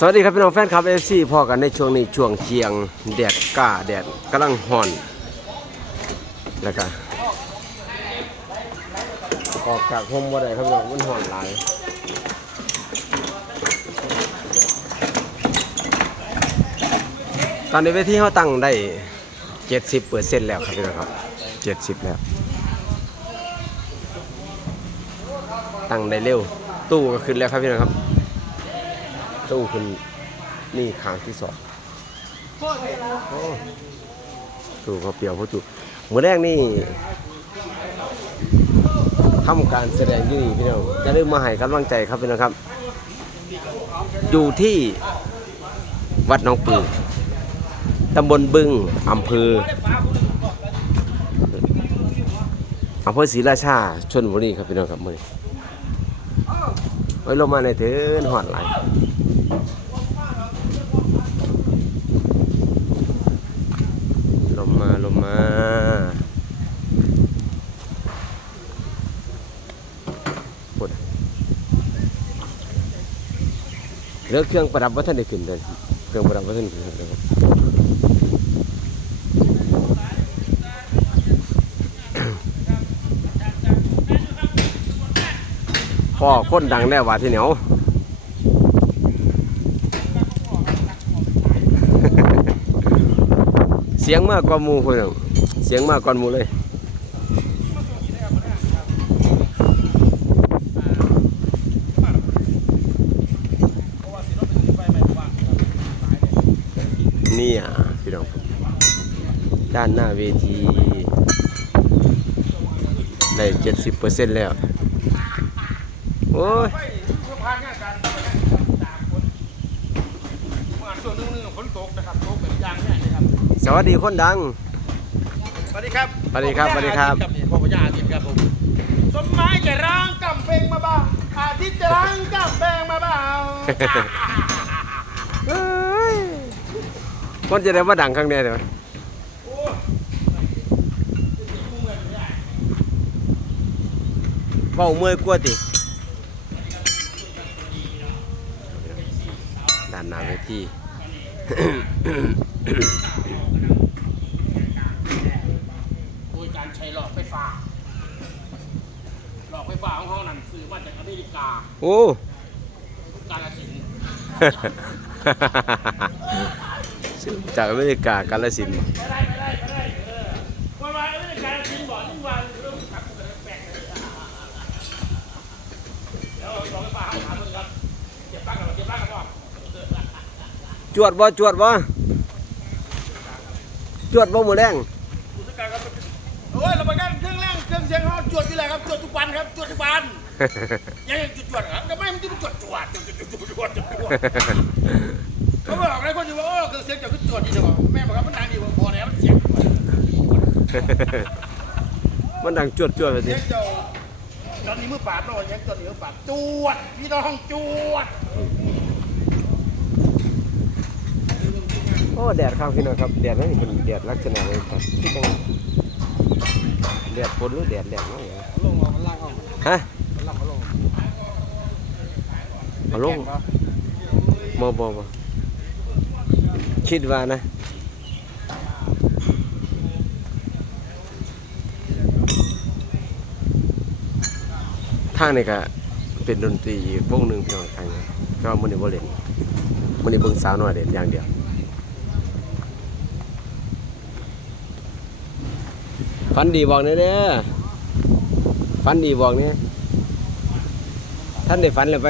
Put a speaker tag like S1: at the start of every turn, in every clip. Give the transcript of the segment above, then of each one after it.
S1: สวัสดีครับพี่น้องแฟนคลับเอฟซีพอกันในช่วงนี้ช่วงเที่ยงแดดกล้าแดดกำลังห่อนแล้วก็ออกจากห้องบ่ได้ครับพี่น้องมันห่อนหลายตอนนี้เวทีเขาตั้งได้70เปอร์เซ็นต์แล้วครับพี่น้องครับ70แล้ว ตั้งได้เร็วตู้ก็ขึ้นแล้วครับพี่น้องครับ ตู้ขึ้นนี่ขางที่สองโอ้ตู้เขาเปรียวเพราะตู้เมื่อแรกนี่ทำการแสดงที่นี่พี่น้องจะได้มาให้กำลังใจครับพี่น้องครับ อยู่ที่วัดน้องปือตำบลบึงอำเภออำเภอศรีราชาชนบุรีครับพี่น้องครับมือไว้ลงมาในเถินหอดไหลาย ล มาลมมา ปวดเลือกเครื่องประดับวัฒนได้ขึ้นเลยเครื่องประดับวัฒนขึ้นเลยครับพ่อคนดังแน่ว่าที่เหนียว สียงมากกว่ามูคนนึงเสียงมากกว่ามูเลยนี่อะพี่น้องด้านหน้าเวทีได้เจ็ดสิบเปอร์เซ็นต์แล้ว โอ้ย
S2: เพื่อพานงานการจากฝนเมื่อช่วงนึงนึงฝนตกนะครับตกแบบยางเนี่ยนะครับ
S1: สวัสดีคนดัง
S2: สวัสดีครับ
S1: สวัสดีครับสวัสดีครับ
S2: พ่อพญาอาทิตย์ครับผมสมหมายจะร่างกำเพลงมาบ้างอาทิตย์จะร่างกำเพลงมาบ้าง
S1: เอ้ยคนจะได้มาดังครั้งเดียวเดี๋ยวเบาเมื่อยกลัวติด้านหน้าเวที
S2: โดย การใช้หลอดไฟฟ้า หลอดไฟฟ้าของห้องนั้นซื้อมาจากอเมริกา
S1: โอ้
S2: กาลสินธุ์
S1: จากอเมริกากาลสินธุ์
S2: ไม่ได้ไม่ได้ไม่ได้เออวันวานอเมริกาลสินธุ์บอกยิ่งวันเริ่มขับกูแปลกๆเลยเดี๋ยวหลอดไฟฟ้าเอาถามมึงครับเก็บปลั๊กกันเก็บปลั๊กกันก่อน
S1: จวดบ่จวดบ่จวดบ่มือแรง
S2: เสียงเขาจวดที่ลยครับจวดทุกวันครับจวดทุกวันยังจวดจวดครับทำไมมันจะจวดจวดจวดจวดจวดจวดจวเขาบอกอะไรคนอยู่ว่าโอ้เกิดเสียงจวดก็จวดที่จะบอกแม่บอกครับมันดังดีว่พอแล้วมันเสียง
S1: มันดังจวดจวด
S2: เลยสิตอนนี้มือปาดลอยยังตอนนี้มือปาดจวดพี่น้องจวด
S1: โอ้แดดครางพี่น้องครับแดดนั่นเป็นแดดลักษณะเลยครับที่จัง แดดฝนหรือแดดแดดเนาะ
S2: ลงมันล่างเอา
S1: ฮะ
S2: มันล่างเขาลง
S1: เอาลงบ่บ่บ่คิดว่านะทางนี้ก็เป็นดนตรีวงหนึ่งพี่น้องทางนี้ก็มันนี่บ่เล่นมันนี่เบิ่งสาวน้อยเด่นอย่างเดียว ฝันดีบอกเนี่ยเด้อฝันดีบอกเนี่ยท่านได้ฝันเลยไป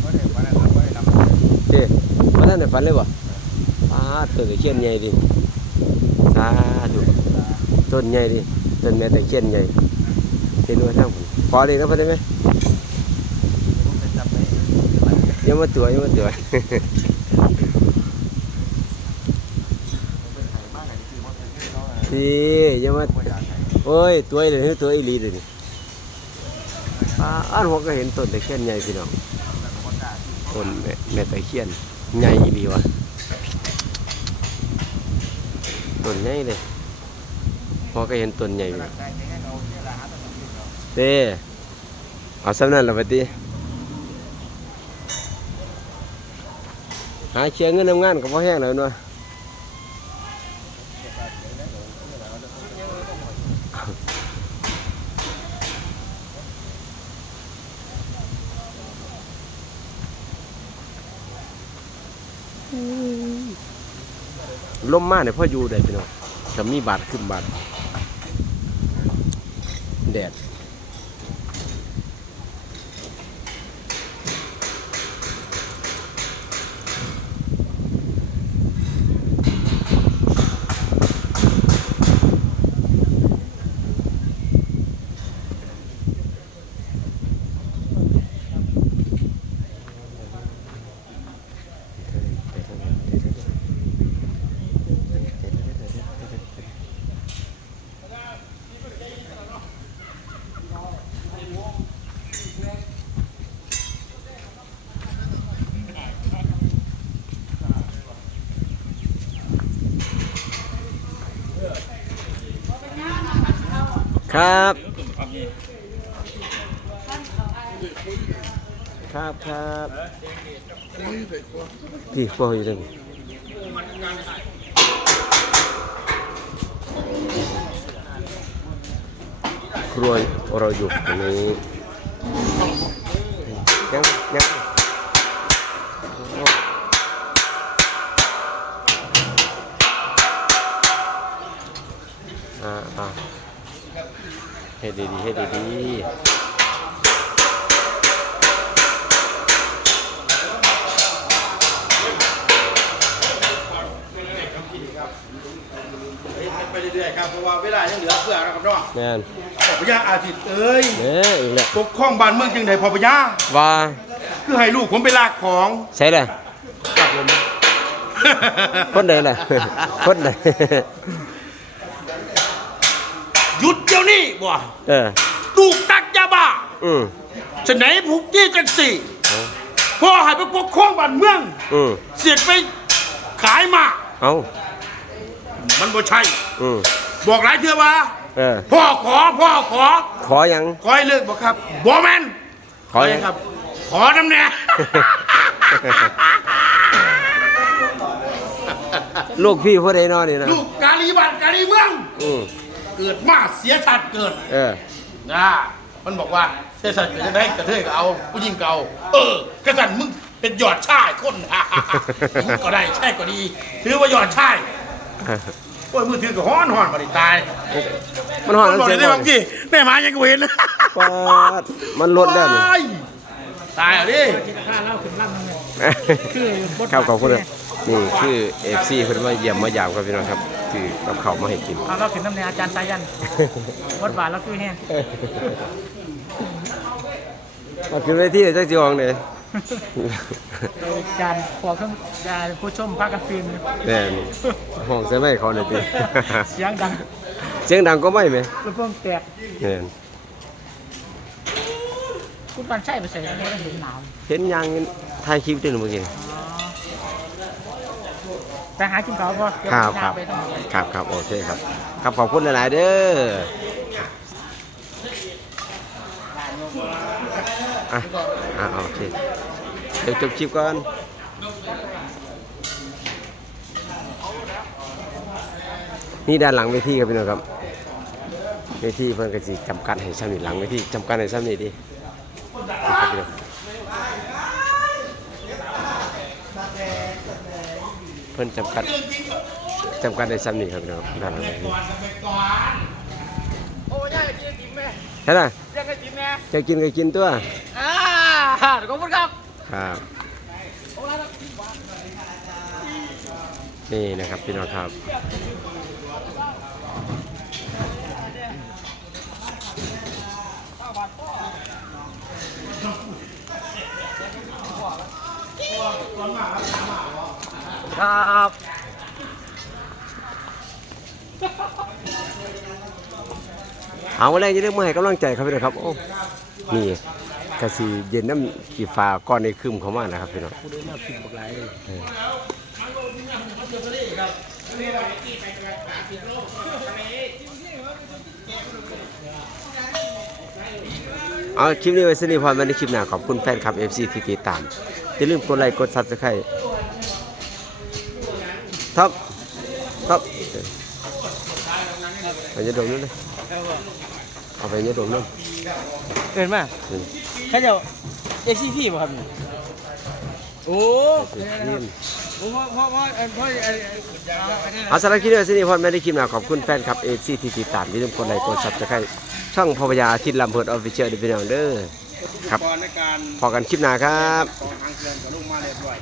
S2: ไม่ได้ไม่ได้ไม่ได้
S1: เด้มาท่านได้ฝันเลยบ่ป้าดต้นตะเคียนใหญ่ดิสาธุต้นใหญ่ดิต้นแม่ตะเคียนใหญ่เห็นว่าทางผมขอเลยนะเพิ่นได้ไหมอยังมาตัวอยังมาตัว สิอยังมาโอ้ยตัวอีเลยตัวอีหลีเลยนี่ป้าอันหัวก็เห็นต้นตะเคียนใหญ่พี่น้องต้นแม่แม่ตะเคียนใหญ่อีหลีวะต้นใหญ่เลยพอก็เห็นต้นใหญ่อยู่เต้เอาสำนั้นละปฏิหาเชียร์เงินทำงานกับพ่อแห้งหน่อยเนาะ ลมมากเนี่ยพ่ออยู่ได้พี่น้องจะมีบาดขึ้นบาดแดด ครับ ครับครับพี่พ่ออยู่ตรงนี้ครัวเราอยู่ตรงนี้ยังยัง เฮ็ดดีๆเฮ็ดดีๆ
S2: ไปเรื่อยๆครับเพราะว่าเวลายังเหลือเฟือนะครับน้อง
S1: แม่น
S2: พ่อพญาอาทิตย์เอ้ย
S1: เน่อีกแล้ว
S2: ปกครองบ้านเมืองจังไดพ่อพญา
S1: ว่า
S2: คือให้ลูกผมไปลากของ
S1: ใช่เลย
S2: ครับผม
S1: คนใดล่ะคนใด
S2: หยุดเดี๋ยวนี้บ่
S1: เออ
S2: ลูกตักยาบ้า
S1: อืม
S2: จะไหนผูกยี่จังสี่
S1: เอา
S2: พ่อให้ไปปกครองบ้านเมือง
S1: อืม
S2: เสียดไปขายหมาก
S1: เอา
S2: มันบ่ใช่
S1: อืม
S2: บอกหลายเทื่อว่า
S1: เออ
S2: พ่อขอพ่อขอ
S1: ขอยัง
S2: ขอให้เลิกบ่ครับบ่แม่น
S1: ขอยัง
S2: ครับ ขอน้ำแน่
S1: ลูกพี่ผู้ใดนอนนี่นะ
S2: ลูกกาลีบ้านกาลีเมือง
S1: อืม
S2: เกิดมาเสียชาติเกิด
S1: เออ
S2: นะมันบอกว่าเสียชาติเกิดจะได้กระเทยก็เอาผู้หญิงก็เอาเออกระสันมึงเป็นยอดชายคน มึงก็ได้ใช่ก็ดี ถือว่ายอดชายโอ้ยมือถือก็ฮ้อนฮ้อนมาดิตาย
S1: มันหอน
S2: มัน
S1: น้ำ
S2: บอก
S1: เสี
S2: เลยย
S1: ง
S2: ได้
S1: ก่อน
S2: บางทีแม่หมายังกูเห็น
S1: ปาดมันลดได้นี่
S2: ว้ายตายเหรอดิ
S1: ครับขอบคุณครับ นี่คือเอฟซีเพิ่นมาเยี่ยมมายามครับพี่น้องครับ คือกับเขาวมาให้กิน
S3: เอาเราถึงน้ำในอาจารย์สายันวัดบาทแล้วคือแห้ง
S1: มาขึ้นเวทีจักสิอองเด้
S3: อาจารย์ขอเครื่องอาจารย์ผู้ชมพากันฟิน
S1: แน่นห้องใส่ไม้เขาเลยติ
S3: เสียงดัง
S1: เสียงดังก็ไม่ไหม
S3: ลูกโป่งแตก
S1: แน่น
S3: คุณปันใช่ไปใส่ไม่ได้เห็นหนาว
S1: เห็นยังถ่ายคลิปด้วยเมื่อกี้
S3: อ๋อ ไปหากินเขาวพอเดี๋ยว
S1: ครับ
S3: ผม
S1: ครับ
S3: ไปต้อง
S1: ครับครับโอเคครับ ครับขอบคุณหลาย ๆ เด้ออะอะโอเคเดี๋ยวจบคลิปก่อนนี่ด้านหลังเวทีครับพี่น้องครับเวทีเพิ่นก็สิจำกัดให้ซ้ำนี่หลังเวทีจำกัดให้ซ้ำนี่ดินี่ครับพี่น้อง พิ่นจำกัดจำกัดให้ซ้ำนี่ครับพี่น้องด้านหลังเวที
S3: โอ้ยยังกินจิ้มไหม
S1: ใช่ไหม
S3: ยังกินจิ้มแม่
S1: จะกินก็กินตัว
S3: อ่าขอบคุณครับ
S1: ครับนี่นะครับพี่น้องครับ
S3: ครับ
S1: เอาอะไรจะได้มาให้กำลังใจครับพี่น้องครับโอ้นี่กระสีเย็นน้ำขีฟ้าก้อนในคืมเขามานะครับพี่น้องเอาคลิปนี้ไว้สนิทพรมาในคลิปหน้าขอบคุณแฟนคลับ FC ที่ติดตามอย่าลืมกดไลค์กด Subscribe ท็อปท็อ ปไปยาดมนั่นเลยเอาไปยาดมนั่น
S3: เกินมา
S1: อืม
S3: แค่เจ้า FCP ป่ะครับนี่โอ้
S1: นี่
S3: โหเพราะเพราะเพราะเพราะ
S1: เอาสารบคลิปนี้ไว้สนิทพรมาในคลิปหน้าขอบคุณแฟนคลับ FC ที่ติดตามอย่าลืมกดไลค์กด Subscribe ช่องพพยาอาทิตย์ลำเพิดออฟฟิเชียลเด้อพี่น้องเด้อ ครับ
S2: ก่อนในการ
S1: พอกันคลิปหน้าครับ
S2: กองทางเกินกับลูกมาเรียบร้อย